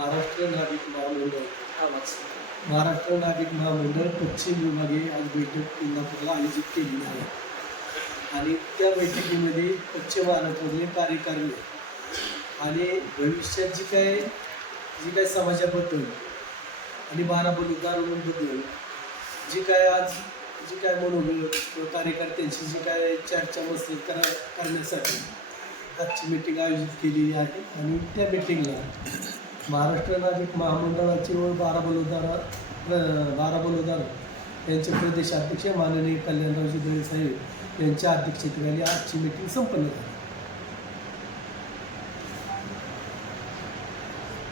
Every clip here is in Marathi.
महाराष्ट्र नागरिक महामंडळ. महाराष्ट्र नागरिक महामंडळ पश्चिम विभागीय आज बैठक इंदापूरला आयोजित केलेली आहे. आणि त्या बैठकीमध्ये पश्चिम महाराष्ट्रातले कार्यकारिणी आणि भविष्यात जी काय जी काय समाजाबद्दल आणि बारा बलुदारांबद्दल जी काय आज जी काय मनोबल कार्यकर्त्यांची जी काय चर्चा मसलत करा करण्यासाठी आजची मीटिंग आयोजित केलेली आहे. आणि त्या मीटिंगला महाराष्ट्र नागरिक महामंडळाची ओळख बारा बलुदारा बारा बलुदार यांचे प्रदेशाध्यक्ष माननीय कल्याणरावजी दळे साहेब यांच्या अध्यक्षतेखाली आजची मीटिंग संपन्न झाली.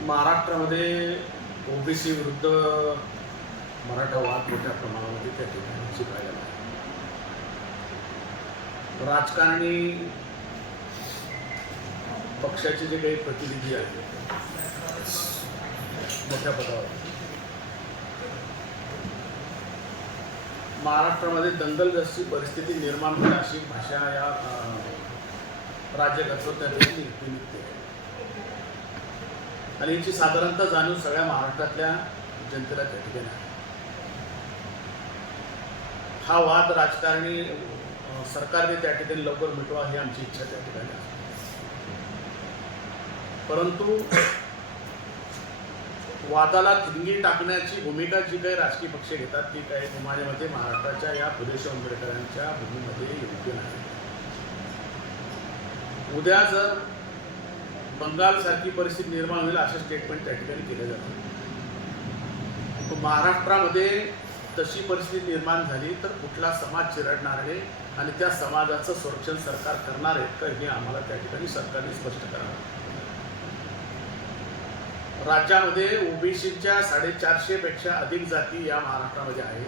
महाराष्ट्रामध्ये ओबीसी विरुद्ध मराठा वाद मोठ्या प्रमाणामध्ये त्या ठिकाणी शिकायला राजकारणी पक्षाचे जे काही प्रतिनिधी आहेत मोठ्या पदावर. महाराष्ट्रामध्ये दंगलग्रस्ती परिस्थिती निर्माण होईल अशी भाषा या राज्य राज्यकर्त्यात त्या निघते. आणि याची साधारणतः जाणीव सगळ्या महाराष्ट्रातल्या जनतेला त्या ठिकाणी आहे. हा वाद राजकारणी सरकारने त्या ठिकाणी लवकर मिटवा ही आमची इच्छा त्या ठिकाणी आहे. परंतु वादाला थिंगी टाकण्याची भूमिका जी काही राजकीय पक्ष घेतात ती काही माझ्या मते म्हणजे महाराष्ट्राच्या या प्रदेश आंबेडकरांच्या भूमीमध्ये योग्य नाही. उद्या जर बंगालसारखी परिस्थिती निर्माण होईल असे स्टेटमेंट त्या ठिकाणी केले जाते महाराष्ट्रामध्ये तशी परिस्थिती निर्माण झाली तर कुठला समाज चिरडणार आहे आणि त्या समाजाचं संरक्षण सरकार करणार आहे तर हे आम्हाला त्या ठिकाणी सरकारने स्पष्ट करावं. राज्यामध्ये ओबीसीच्या साडेचारशे पेक्षा अधिक जाती या महाराष्ट्रामध्ये आहेत.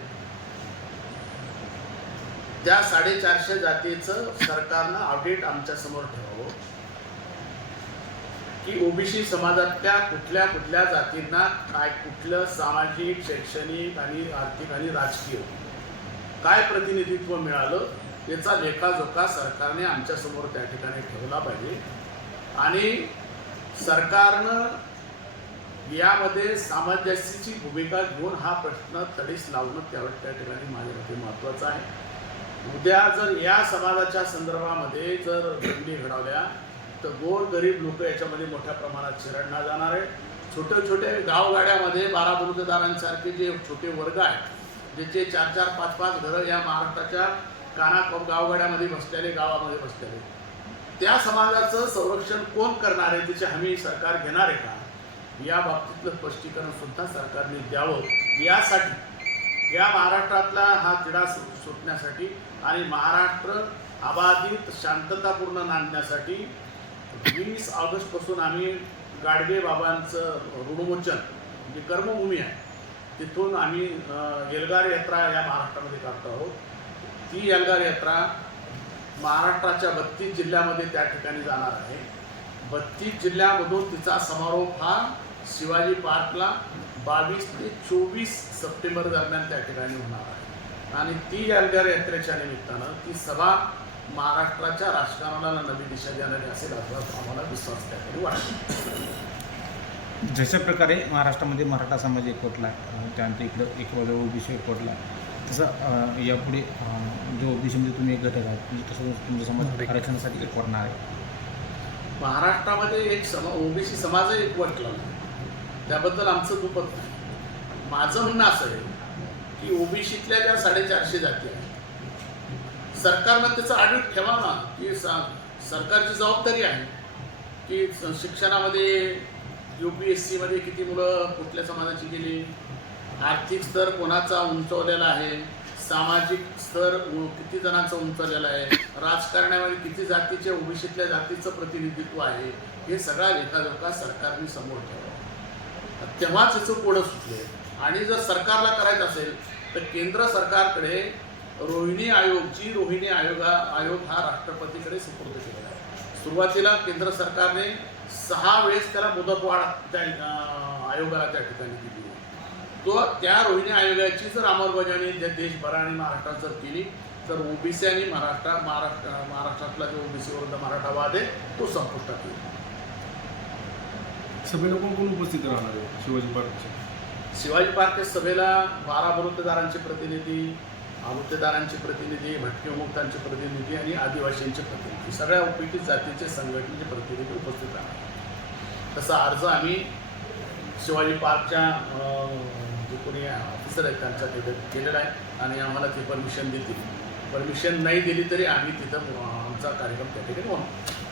त्या साडेचारशे जातीचं सरकारनं ऑडिट आमच्यासमोर ठेवावं. की ओबीसी समाजातल्या कुठल्या कुठल्या जातींना काय कुठलं सामाजिक शैक्षणिक आणि आर्थिक आणि राजकीय काय प्रतिनिधित्व मिळालं याचा लेखाजोखा सरकारने आमच्यासमोर त्या ठिकाणी ठेवला पाहिजे. आणि सरकारनं यामध्ये सामंजस्याची भूमिका घेऊन हा प्रश्न तडीस लावणं त्या त्या ठिकाणी माझ्या मते महत्त्वाचं आहे. उद्या जर या समाजाच्या संदर्भामध्ये जर दंडी घडवल्या तर गोर गरीब लोक याच्यामध्ये मोठ्या प्रमाणात चिरडणार जाणार आहे छोटे छोटे गावगाड्यामध्ये बारा बलुतेदारांसारखे जे छोटे वर्ग आहेत ज्याचे चार चार पाच पाच घरं या महाराष्ट्राच्या काना गावगाड्यामध्ये बसलेले गावामध्ये बसलेले. त्या समाजाचं संरक्षण कोण करणार आहे त्याची हमी सरकार घेणार आहे का? या बाबतीतलं स्पष्टीकरण सुद्धा सरकारने द्यावं. यासाठी या महाराष्ट्रातला हा तिढा सु- सुटण्यासाठी आणि महाराष्ट्र अबाधित शांततापूर्ण नांदण्यासाठी वीस ऑगस्टपासून आम्ही गाडगे बाबांचं ऋणमोचन जी कर्मभूमी आहे तिथून आम्ही येलगार एल्गार यात्रा या महाराष्ट्रामध्ये काढतो आहोत. ती एल्गार यात्रा महाराष्ट्राच्या बत्तीस जिल्ह्यामध्ये त्या ठिकाणी जाणार आहे. बत्तीस जिल्ह्यामधून तिचा समारोप हा शिवाजी पार्कला बावीस ते चोवीस सप्टेंबर दरम्यान त्या ठिकाणी होणार आहे. आणि ती एल्गार यात्रेच्या निमित्तानं ती सभा महाराष्ट्राच्या राजकारणाला नवी दिशा देणारी असेल असा आम्हाला विश्वास त्या ठिकाणी वाटतो जशा प्रकारे महाराष्ट्रामध्ये मराठा समाज एकवटला त्यानंतर इकडं एक बाजू ओबीसी एकवटला तसं यापुढे जो ओबीसीमध्ये तुम्ही एक घटक आहात म्हणजे तसं तुमचा समाज आरक्षणासाठी एकवटणार आहे. महाराष्ट्रामध्ये एक समा ओबीसी समाजही एकवटला. नाही. त्याबद्दल आमचं दुपत नाही माझं म्हणणं असं आहे की ओबीसीतल्या ज्या साडेचारशे जाती आहेत सरकारनं त्याचं ऑडिट ठेवावा की स- सरकारची जबाबदारी आहे की शिक्षणामध्ये यू पी एस सीमध्ये किती मुलं कुठल्या समाजाची गेली आर्थिक स्तर कोणाचा उंचवलेला आहे सामाजिक स्तर किती जणांचा उंचवलेला आहे राजकारणामध्ये किती जातीचे ओबीसीतल्या जातीचं प्रतिनिधित्व आहे हे सगळा लेखाजोखा सरकारने समोर ठेवा. तेव्हाच याचं पुढं सुचले आणि जर सरकारला करायचं असेल तर केंद्र सरकारकडे रोहिणी आयोगची रोहिणी आयोगा आयोग हा राष्ट्रपतीकडे सुपूर्द केलेला आहे. सुरुवातीला केंद्र सरकारने सहा वेळेस त्याला मुदतवाढ त्या आयोगाला त्या ठिकाणी दिली. तो त्या रोहिणी आयोगाची जर अंमलबजावणी ज्या देशभर आणि महाराष्ट्रात जर केली तर ओबीसी आणि महाराष्ट्र महाराष्ट्र महाराष्ट्रातला जो ओबीसी विरुद्ध मराठा वाद आहे तो संपुष्टात येईल. सभेला कोण कोण उपस्थित राहणार आहे? शिवाजी पार्कच्या शिवाजी पार्कच्या सभेला बारा बलुतेदारांचे प्रतिनिधी आलुतेदारांचे प्रतिनिधी भटके मुक्तांचे प्रतिनिधी आणि आदिवासींचे प्रतिनिधी. सगळ्या उपयोगी जातीचे संघटनेचे प्रतिनिधी उपस्थित राहणार तसा अर्ज आम्ही शिवाजी पार्कच्या जे कोणी ऑफिसर आहेत त्यांच्या तिथे केलेला आहे आणि आम्हाला ते परमिशन देतील. परमिशन नाही दिली तरी आम्ही तिथं आमचा कार्यक्रम त्या ठिकाणी होणार.